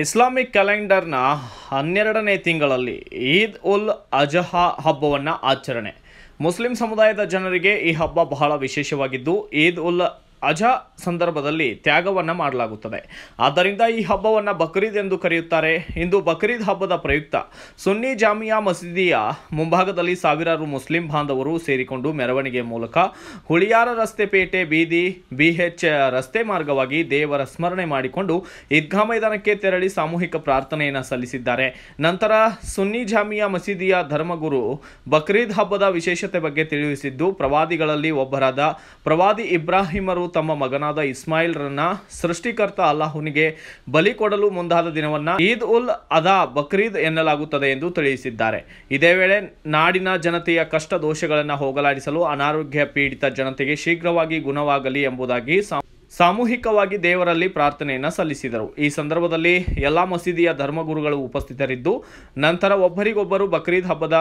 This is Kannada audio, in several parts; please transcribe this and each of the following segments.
ಇಸ್ಲಾಮಿಕ್ ಕ್ಯಾಲೆಂಡರ್ನ 12ನೇ ತಿಂಗಳಲ್ಲಿ ಈದ್ ಉಲ್ ಅಜಹಾ ಹಬ್ಬವನ್ನು ಆಚರಣೆ. ಮುಸ್ಲಿಂ ಸಮುದಾಯದ ಜನರಿಗೆ ಈ ಹಬ್ಬ ಬಹಳ ವಿಶೇಷವಾಗಿದ್ದು, ಈದ್ ಉಲ್ ಅಜಹಾ ಸಂದರ್ಭದಲ್ಲಿ ತ್ಯಾಗವನ್ನು ಮಾಡಲಾಗುತ್ತದೆ. ಆದ್ದರಿಂದ ಈ ಹಬ್ಬವನ್ನು ಬಕ್ರೀದ್ ಎಂದು ಕರೆಯುತ್ತಾರೆ. ಇಂದು ಬಕ್ರೀದ್ ಹಬ್ಬದ ಪ್ರಯುಕ್ತ ಸುನ್ನಿ ಜಾಮಿಯಾ ಮಸೀದಿಯ ಮುಂಭಾಗದಲ್ಲಿ ಸಾವಿರಾರು ಮುಸ್ಲಿಂ ಬಾಂಧವರು ಸೇರಿಕೊಂಡು ಮೆರವಣಿಗೆ ಮೂಲಕ ಹುಳಿಯಾರ ರಸ್ತೆ, ಪೇಟೆ ಬೀದಿ, BH ರಸ್ತೆ ಮಾರ್ಗವಾಗಿ ದೇವರ ಸ್ಮರಣೆ ಮಾಡಿಕೊಂಡು ಈದ್ಗಾ ಮೈದಾನಕ್ಕೆ ತೆರಳಿ ಸಾಮೂಹಿಕ ಪ್ರಾರ್ಥನೆಯನ್ನು ಸಲ್ಲಿಸಿದ್ದಾರೆ. ನಂತರ ಸುನ್ನಿ ಜಾಮಿಯಾ ಮಸೀದಿಯ ಧರ್ಮಗುರು ಬಕ್ರೀದ್ ಹಬ್ಬದ ವಿಶೇಷತೆ ಬಗ್ಗೆ ತಿಳಿಸಿದ್ದು, ಪ್ರವಾದಿಗಳಲ್ಲಿ ಒಬ್ಬರಾದ ಪ್ರವಾದಿ ಇಬ್ರಾಹಿಮರು ತಮ್ಮ ಮಗನಾದ ಇಸ್ಮಾಯಿಲ್ರನ್ನ ಸೃಷ್ಟಿಕರ್ತ ಅಲ್ಲಾಹನಿಗೆ ಬಲಿ ಕೊಡಲು ಮುಂದಾದ ದಿನವನ್ನ ಈದ್ ಉಲ್ ಅಧಾ ಬಕ್ರೀದ್ ಎನ್ನಲಾಗುತ್ತದೆ ಎಂದು ತಿಳಿಸಿದ್ದಾರೆ. ಇದೇ ವೇಳೆ ನಾಡಿನ ಜನತೆಯ ಕಷ್ಟ ದೋಷಗಳನ್ನು ಹೋಗಲಾಡಿಸಲು ಅನಾರೋಗ್ಯ ಪೀಡಿತ ಜನತೆಗೆ ಶೀಘ್ರವಾಗಿ ಗುಣವಾಗಲಿ ಎಂಬುದಾಗಿ ಸಾಮೂಹಿಕವಾಗಿ ದೇವರಲ್ಲಿ ಪ್ರಾರ್ಥನೆಯನ್ನು ಸಲ್ಲಿಸಿದರು. ಈ ಸಂದರ್ಭದಲ್ಲಿ ಎಲ್ಲಾ ಮಸೀದಿಯ ಧರ್ಮಗುರುಗಳು ಉಪಸ್ಥಿತರಿದ್ದು, ನಂತರ ಒಬ್ಬರಿಗೊಬ್ಬರು ಬಕ್ರೀದ್ ಹಬ್ಬದ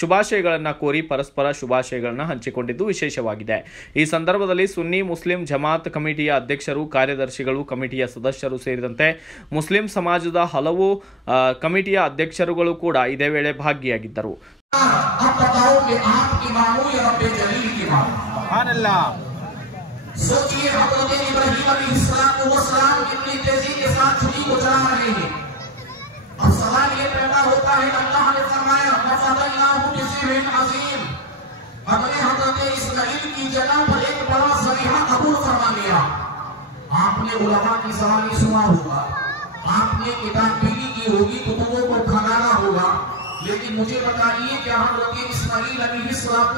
ಶುಭಾಶಯಗಳನ್ನು ಕೋರಿ ಪರಸ್ಪರ ಶುಭಾಶಯಗಳನ್ನು ಹಂಚಿಕೊಂಡಿದ್ದು ವಿಶೇಷವಾಗಿದೆ. ಈ ಸಂದರ್ಭದಲ್ಲಿ ಸುನ್ನಿ ಮುಸ್ಲಿಂ ಜಮಾತ್ ಕಮಿಟಿಯ ಅಧ್ಯಕ್ಷರು, ಕಾರ್ಯದರ್ಶಿಗಳು, ಕಮಿಟಿಯ ಸದಸ್ಯರು ಸೇರಿದಂತೆ ಮುಸ್ಲಿಂ ಸಮಾಜದ ಹಲವು ಕಮಿಟಿಯ ಅಧ್ಯಕ್ಷರುಗಳು ಕೂಡ ಇದೇ ವೇಳೆ ಭಾಗಿಯಾಗಿದ್ದರು. अब सवाल ये पैदा होता है, अल्लाह ने फरमाया हमने हज़रत इस्माइल की जगह पर एक बड़ा ज़बीहा कबूल फरमा लिया। आपने उलमा की सवाली सुना होगा, आपने किताब पीली की होगी, कुतुबों को खंगाला होगा, लेकिन मुझे बताइए क्या हज़रत इस्माइल अलैहिस्सलाम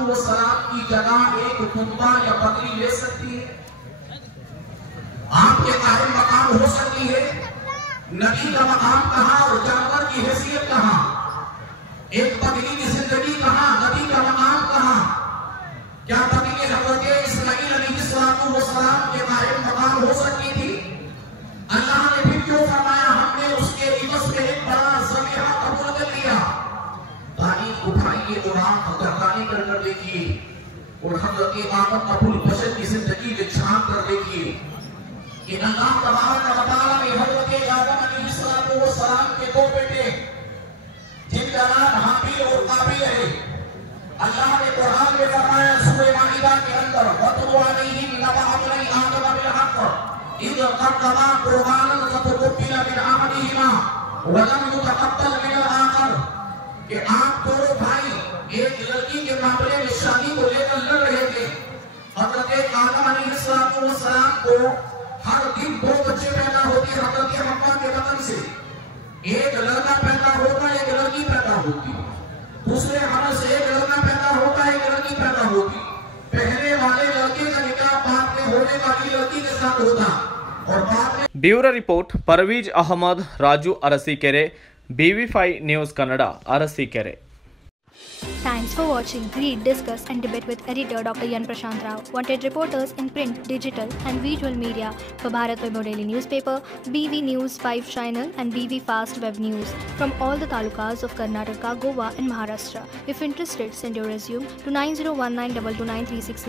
की जगह एक कुत्ता या बकरी ले सकती है? आपके कायम मकाम हो सकती है? नबी का मकाम कहाँ और जानवर की हैसियत कहाँ? एक बकरी की जिंदगी कहाँ, नबी का मकाम कहाँ? क्या बकरी हज़रत इस्माइल अलैहिस्सलाम के कायम मकाम हो सकती थी? अल्लाह ने फिर क्यों फरमाया हमने उसके इवज़ में एक बड़ा ज़बीहा कबूल कर लिया? तारीख उठाइए और आप गर्दानी कर देखिए और हज़रत आदम अबुल बशर की जिंदगी में झांक कर देखिए कि अल्लाह तबारक व तआला ने हज़रत आदम अलैहिस्सलाम के दो बेटे जिनका नाम हाबिल और काबिल है, अल्लाह ने कुरान में फरमाया सूरह माइदा के अंदर वतलु अलैहिम नबअ इब्नी आदम बिल हक़ इज़ क़रबा क़ुरबानन फतुक़ब्बिला मिन अहदिहिमा व लम युतक़ब्बल मिन आखर, कि आप दोनों भाई एक लड़की के मामले में शादी को लेकर लड़ रहे थे। हज़रत आदम अलैहिस्सलाम को हर दिन दो बच्चे पैदा होते हैं हज़रत हव्वा के बदन से, एक लड़का पैदा होता है, एक लड़की पैदा होती है। दूसरे हमल से एक लड़का पैदा होता है, एक लड़की पैदा होती। पहले वाले लड़के का निकाह बाद में होने वाली लड़की के साथ होता और बाद में। Bureau report Parvez Ahmed, Raju Arsikere, BV5 news Kannada, Arsikere. Thanks for watching. Read, discuss and debate with editor Dr. Yan Prashant Rao. Wanted reporters in print, digital and visual media for Bharat Vaibhav Daily Newspaper, BV News 5 Channel and BV Fast Web News from all the talukas of Karnataka, Goa and Maharashtra. If interested, send your resume to 9019229369.